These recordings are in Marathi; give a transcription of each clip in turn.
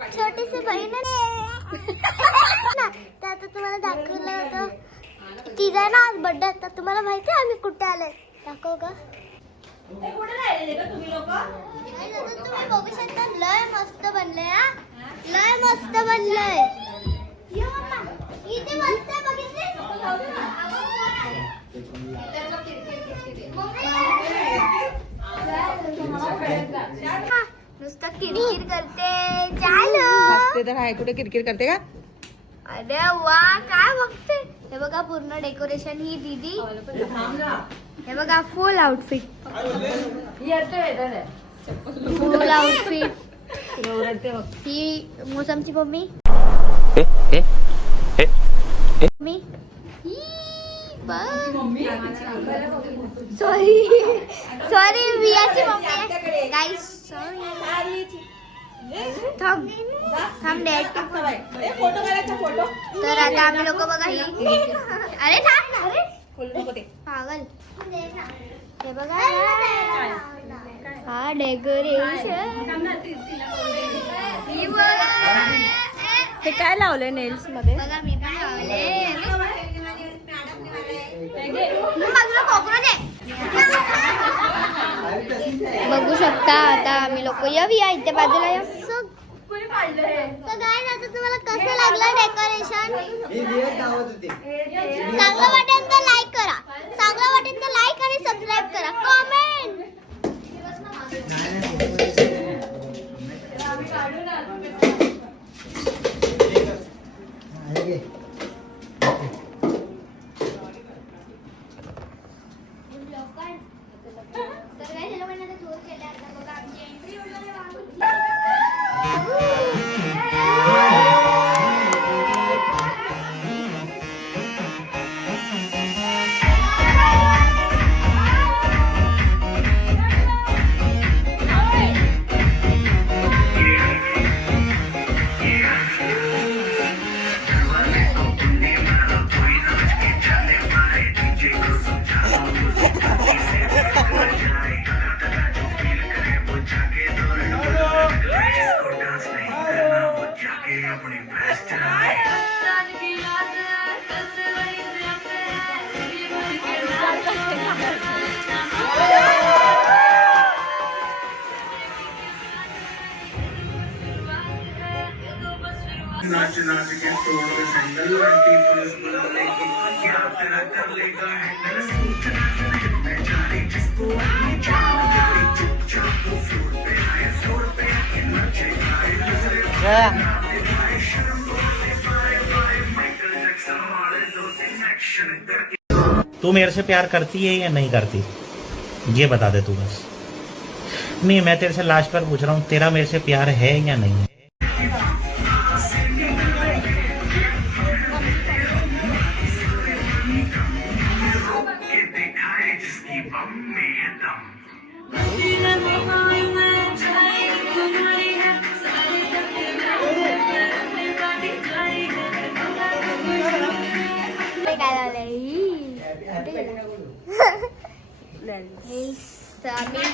छोटीशी बहीण तर आता तुम्हाला दाखवलं होतं तिचा ना आज बर्थडे तर तुम्हाला माहिती आहे आम्ही कुठे आलोय दाखव का तुम्ही बघू शकता लय मस्त बनलंय लय मस्त बनलंय इथे मस्त बघितले नुसतं किरकिर करते चालू हसते तर आहे कुठे किरकिर करते का अरे वा काय बघते हे बघा पूर्ण डेकोरेशन ही दीदी हे बघा फुल आउटफिट फुल आउटफिट ही मोसमची मम्मी सॉरी सॉरी वियाची मम्मी गाइस सॉरी थांब डॅड तर आता आम्ही लोक बघा ही अरे थांब अरे पागल हे बघा हा डेकोरेशन हे काय लावलंय नेल्स मध्ये बघा मी पण लावले बाजूला कॉकरोच आहे बघू शकता आता आम्ही लोक या इथे बाजूला या तर काय आता तुम्हाला कसं लागलं डेकोरेशन चांगलं वाटेल तर लाईक करा चांगलं वाटेल तर लाईक आणि सबस्क्राईब करा कमेंट तर काय झालं म्हणजे आता दूर केलं आता बघा आमची एंट्री वगैरे नाच नाच के तोड़ के सैंडल आंटी पुलिस बुला लेगी क्या तेरा कर लेगा हैंडल मैं जाने जिसको आने जान तेरी चुपचाप वो फ्लोर पे आए फ्लोर पे आके नाचेगा दूसरे भाई शर्म बोले बाय बाय माइकल जैक्सन वाले दो तीन एक्शन करके तू मेरे से प्यार करती है या नहीं करती ये बता दे तू बस नहीं मैं तेरे से लास्ट बार पूछ रहा हूँ तेरा मेरे से प्यार है या नहीं है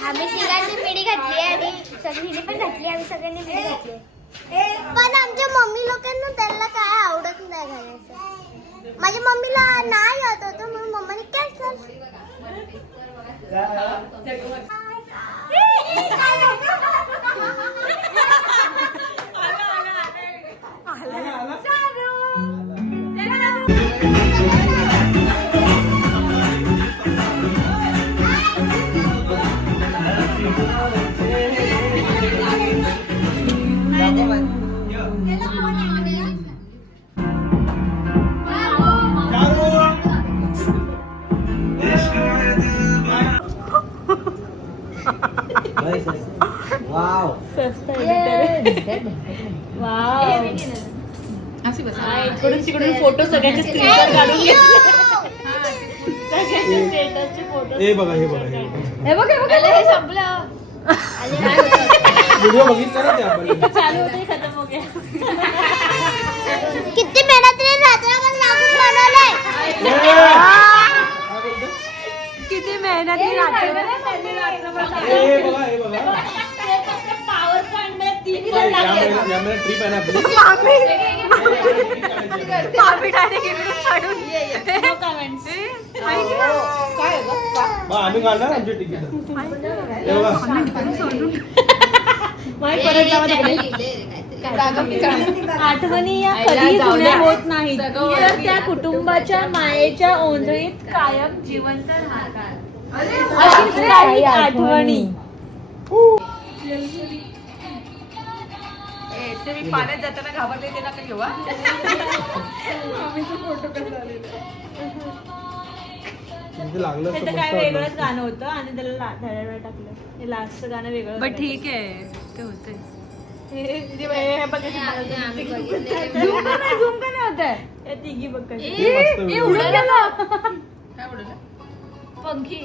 आम्ही तिघांनी मिडी घातली आणि सगळीने पण घातली आम्ही सगळ्यांनी मिडी घातली पण आमच्या मम्मी लोकांना त्यांना काय आवडत नाही घालायचं माझ्या मम्मीला नाही येत होतं म्हणून मम्मीने कॅन्सल तिकडून फोटो सगळ्यांचे स्क्रीनशॉट काढून सगळ्यांचे स्टेटसचे फोटो हे बघा हे बघा हे संपलं व्हिडिओ बघितला ना ते आपण चालू होते खतम हो गया किती मेहनतीने रात्रभर लागून बनवलंय किती मेहनत हे बघा पावर पॉइंट मध्ये 3 ट्रिप आहे ना आपली. No comments. मग आम्ही काढणार आमची तिकीट. परत जावं लागेल. आठवणी या कधी जुन्या होत नाहीत, तर त्या कुटुंबाच्या मायेच्या ओंजळीत कायम जिवंत राहतात. अशीच काही आठवणी. ते मी पाण्यात जाताना घाबरले ते नका घेऊ. लागलं हे तर काय वेगळंच गाणं होतं आणि त्याला थोड्या वेळ टाकलं. हे लास्टचं गाणं वेगळं. बट ठीक आहे ते होते. झूम का नाही होत आहे. या तिघी बघ कशी. काय उडलं? पंखी.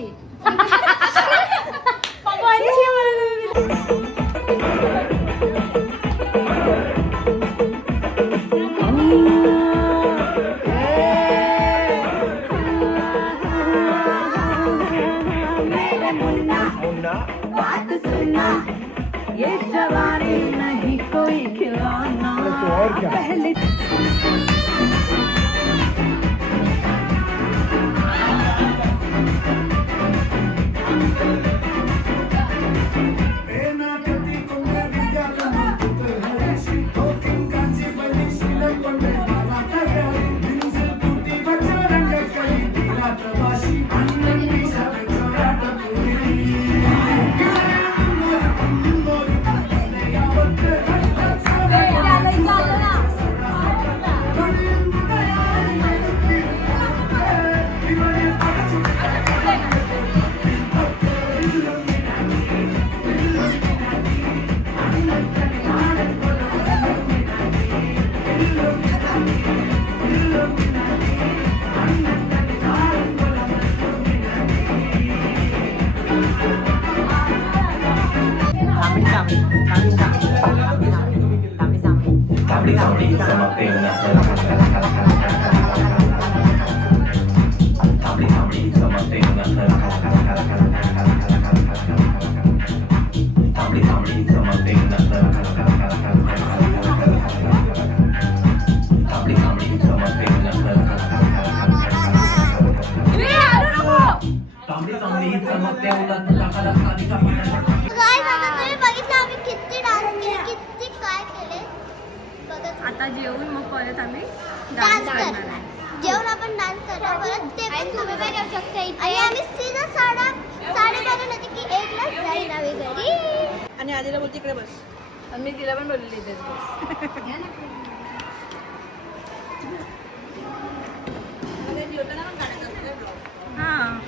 ये जवानी नहीं कोई खिलौना पहले आता जेवून मग परत आम्ही डान्स करणार. जेवण आपण डान्स करणार परत ते पण तुम्ही पण येऊ शकता इथे. आणि आम्ही सीधा 12:30 होती की 1ला जाईल आम्ही घरी. आणि आधीला बोलते इकडे बस. आणि मी तिला पण बोललेली इथेच बस. हां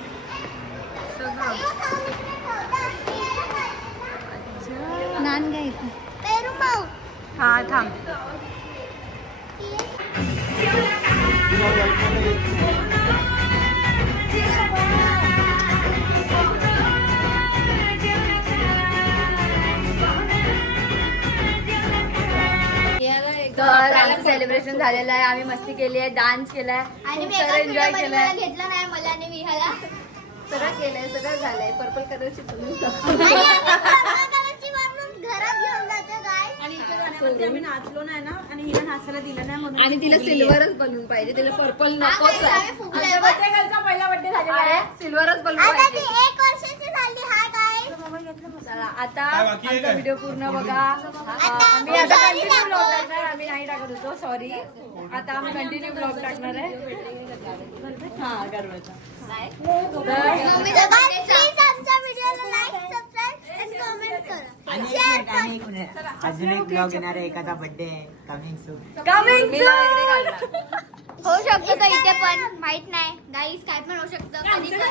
नान घ्यायचं पेरुमाऊ. हा थांब. तर आमचं सेलिब्रेशन झालेलं आहे. आम्ही मस्ती केली आहे, डान्स केलाय, आणि मी सगळं एन्जॉय केलंय, घेतलं नाही मला आणि विहाला. सगळं केलंय, सगळं झालंय. पर्पल कलरची घरात घेऊन जाते काय. आणि इथे गाण्यावरती आम्ही नाचलो नाही ना आणि हिला नाचायला दिलं नाही म्हणून आणि तिला सिल्वरच बलून पाहिजे, तिला पर्पल नकोच आहे. प्रत्येकाचा पहिला बर्थडे झालेला आहे. सिल्वरच बलून आता ती पाहिजे. 1 वर्षाची झाली. हा काय चला आता आमचा व्हिडिओ पूर्ण बघा. आम्ही आता कंटिन्यू ब्लॉग टाकणार. आम्ही नाही टाकत होतो, सॉरी. आता आम्ही कंटिन्यू ब्लॉग टाकणार आहे. हा गरबाचा. प्लीज आमच्या व्हिडिओला लाईक, सबस्क्राईब आणि कमेंट करा. अजून एक ब्लॉग येणार आहे. एकाचा बर्थडे आहे. Coming soon. होऊ शकतं का इथे पण माहित नाही गाईस. काय पण होऊ शकतं कधी पण.